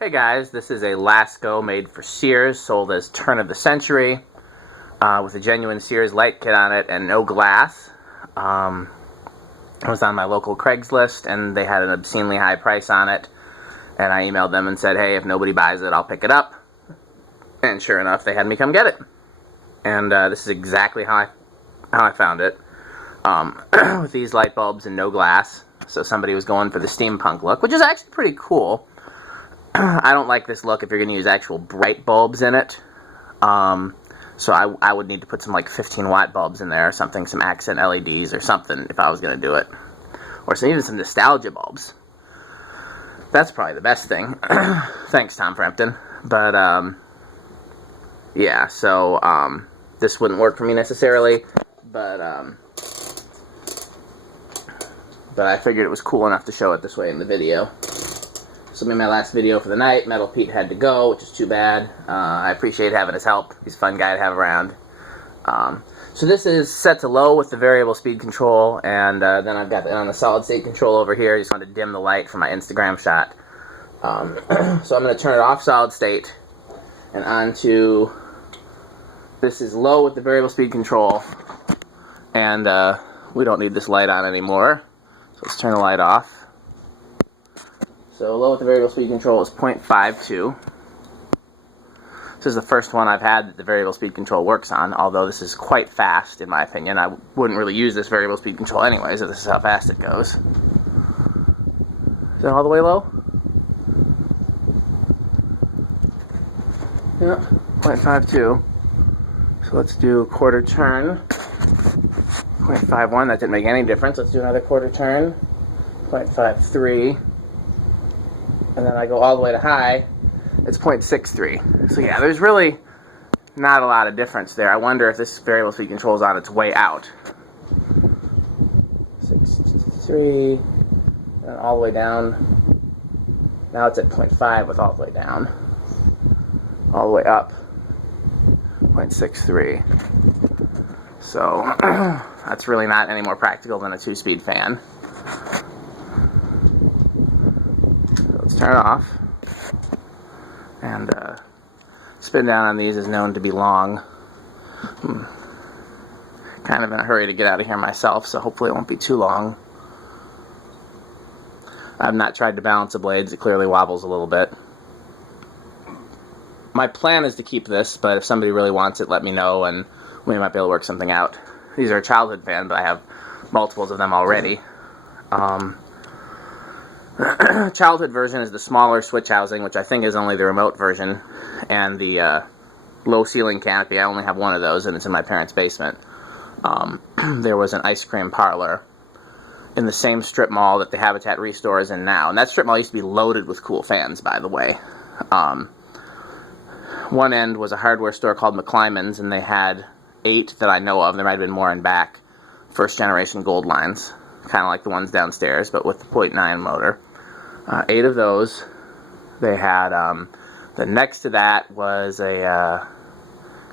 Hey guys, this is a Lasko made for Sears, sold as turn of the century, with a genuine Sears light kit on it and no glass. It was on my local Craigslist and they had an obscenely high price on it, and I emailed them and said, hey, if nobody buys it, I'll pick it up. And sure enough, they had me come get it. And this is exactly how I found it, with these light bulbs and no glass. So somebody was going for the steampunk look, which is actually pretty cool. I don't like this look if you're going to use actual bright bulbs in it. So I would need to put some like 15-watt bulbs in there or something, some accent LEDs or something if I was going to do it. Or even some nostalgia bulbs. That's probably the best thing. Thanks, Tom Frampton. But, yeah, so, this wouldn't work for me necessarily, but I figured it was cool enough to show it this way in the video. This will be my last video for the night. Metal Pete had to go, which is too bad. I appreciate having his help. He's a fun guy to have around. So this is set to low with the variable speed control, and then I've got it on the solid state control over here. I just wanted to dim the light for my Instagram shot. So I'm going to turn it off solid state and onto, this is low with the variable speed control, and we don't need this light on anymore. So let's turn the light off. So low with the variable speed control is 0.52. This is the first one I've had that the variable speed control works on, although this is quite fast in my opinion. I wouldn't really use this variable speed control anyways if this is how fast it goes. Is that all the way low? Yeah, 0.52. So let's do quarter turn. 0.51, that didn't make any difference. Let's do another quarter turn. 0.53. And then I go all the way to high, it's 0.63. So yeah, there's really not a lot of difference there. I wonder if this variable speed control is on its way out. 63, and all the way down. Now it's at 0.5 with all the way down. All the way up, 0.63. So that's really not any more practical than a 2-speed fan. Turn it off, and spin down on these is known to be long. Kind of in a hurry to get out of here myself, so hopefully it won't be too long. I've not tried to balance the blades. It clearly wobbles a little bit. My plan is to keep this, but if somebody really wants it, let me know and we might be able to work something out. These are a childhood fan, but I have multiples of them already. Childhood version is the smaller switch housing, which I think is only the remote version, and the low ceiling canopy. I only have one of those, and it's in my parents' basement. There was an ice cream parlor in the same strip mall that the Habitat Restore is in now, and that strip mall used to be loaded with cool fans, by the way. One end was a hardware store called McClymonds, and they had 8 that I know of. There might have been more in back. First generation gold lines, kind of like the ones downstairs, but with the 0.9 motor. 8 of those. They had, the next to that was a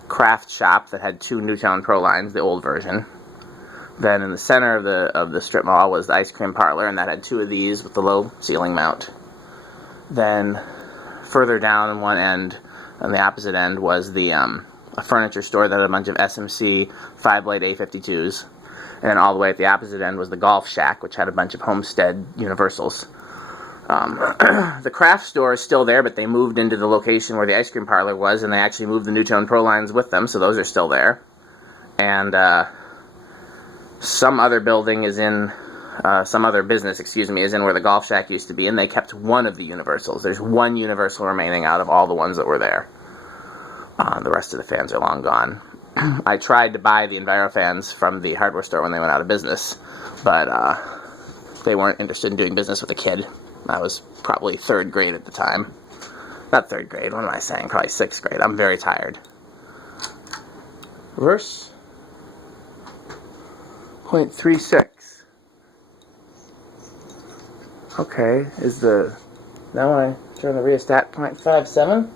craft shop that had 2 Newtown Pro lines, the old version. Then in the center of the strip mall was the ice cream parlor, and that had 2 of these with the low ceiling mount. Then further down in one end, on the opposite end, was the a furniture store that had a bunch of SMC 5-blade A52s. And then all the way at the opposite end was the golf shack, which had a bunch of Homestead Universals. The craft store is still there, but they moved into the location where the ice cream parlor was, and they actually moved the Newtone Pro lines with them, so those are still there. And some other building is in, some other business, excuse me, is in where the golf shack used to be, and they kept one of the Universals. There's one Universal remaining out of all the ones that were there. The rest of the fans are long gone. I tried to buy the EnviroFans from the hardware store when they went out of business, but they weren't interested in doing business with a kid. I was probably 3rd grade at the time. Not 3rd grade, what am I saying? Probably 6th grade. I'm very tired. Reverse. 0.36. Okay, now when I turn the rheostat, 0.57?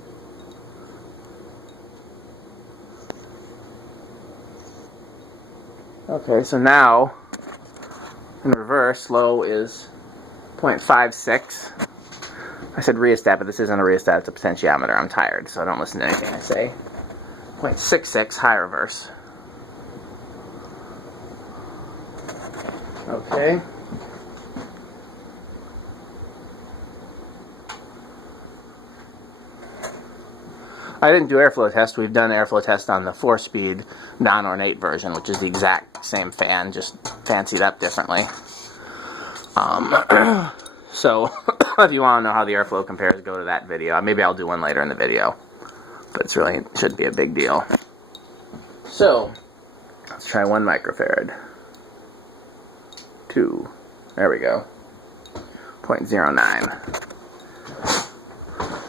Okay, so now, in reverse, low is 0.56. I said rheostat, but this isn't a rheostat, it's a potentiometer. I'm tired, so don't listen to anything I say. 0.66 high reverse. Okay. I didn't do airflow test. We've done airflow test on the 4-speed non-ornate version, which is the exact same fan, just fancied up differently. So, if you want to know how the airflow compares, go to that video. Maybe I'll do one later in the video, but it shouldn't be a big deal. So, let's try 1 microfarad. 2. There we go. 0.09.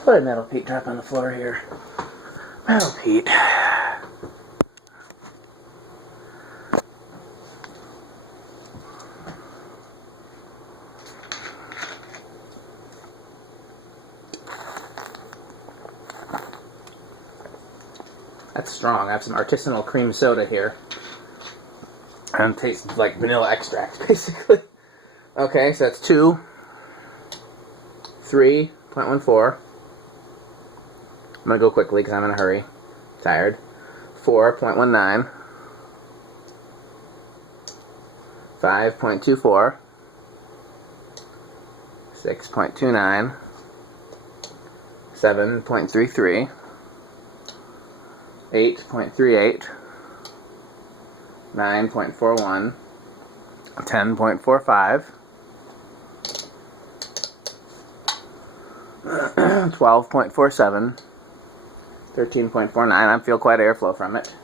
What did Metal Pete drop on the floor here? Metal Pete. That's strong. I have some artisanal cream soda here. And it tastes like vanilla extract, basically. Okay, so that's 2. 3.14. I'm going to go quickly because I'm in a hurry. Tired. 4.19. 5.24. 6.29. 7.33. 8.38. 9.41. 10.45. 12.47. 13.49. I feel quite airflow from it.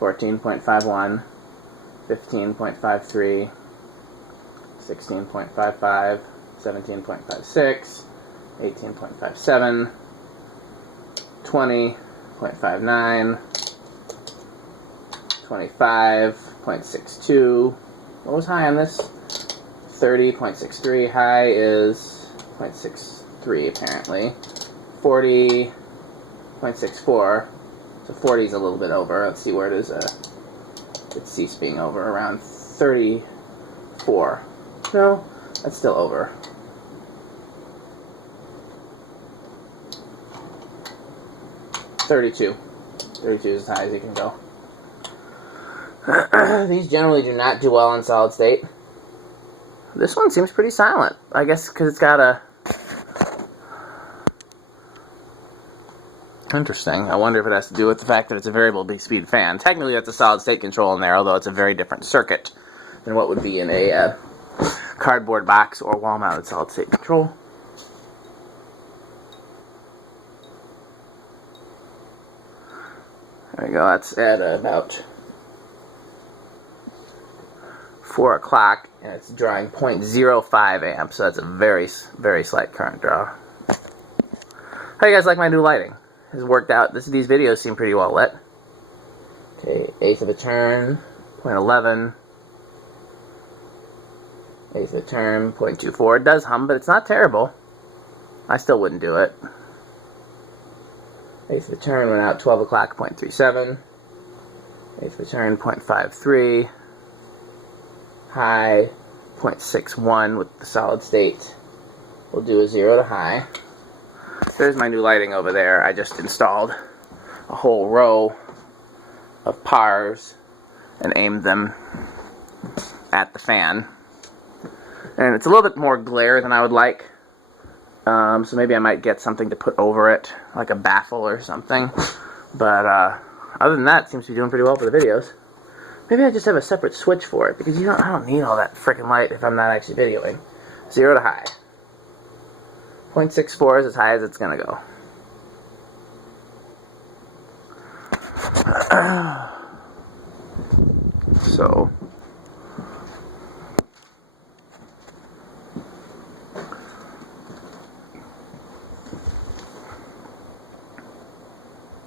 14.51. 15.53. 16.55. 17.56. 18.57. 20.59. 25.62. What was high on this? 30.63. High is 0.63 apparently. 40.64. So 40 is a little bit over. Let's see where it is. It ceased being over. Around 34. No, that's still over. 32. 32 is as high as you can go. These generally do not do well in solid state. This one seems pretty silent. I guess because it's got a... Interesting. I wonder if it has to do with the fact that it's a variable speed fan. Technically that's a solid state control in there, although it's a very different circuit than what would be in a cardboard box or wall-mounted solid state control. There we go. That's at about 4 o'clock, and it's drawing 0.05 amps, so that's a very, very slight current draw. How do you guys like my new lighting? Has worked out. These videos seem pretty well lit. Okay, 1/8 of a turn, 0.11. 1/8 of a turn, 0.24. It does hum, but it's not terrible. I still wouldn't do it. 1/8 of a turn went out 12 o'clock, 0.37. 1/8 of a turn, 0.53. High, 0.61 with the solid state. We'll do a 0 to high. There's my new lighting over there. I just installed a whole row of PARs and aimed them at the fan. And it's a little bit more glare than I would like. So maybe I might get something to put over it, like a baffle or something. But other than that, it seems to be doing pretty well for the videos. Maybe I just have a separate switch for it, because I don't need all that freaking light if I'm not actually videoing. 0 to high. 0.64 is as high as it's going to go. So...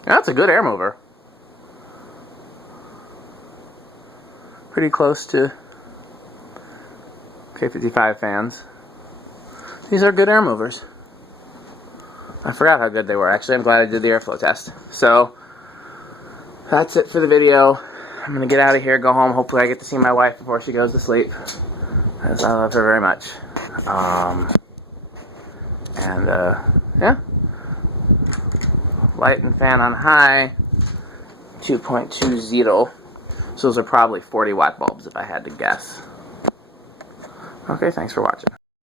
that's a good air mover. Pretty close to K55 fans. These are good air movers. I forgot how good they were. Actually, I'm glad I did the airflow test. So, that's it for the video. I'm going to get out of here, go home. Hopefully I get to see my wife before she goes to sleep, as I love her very much. And And, yeah. Light and fan on high, 2.20. So those are probably 40 watt bulbs if I had to guess. Okay, thanks for watching.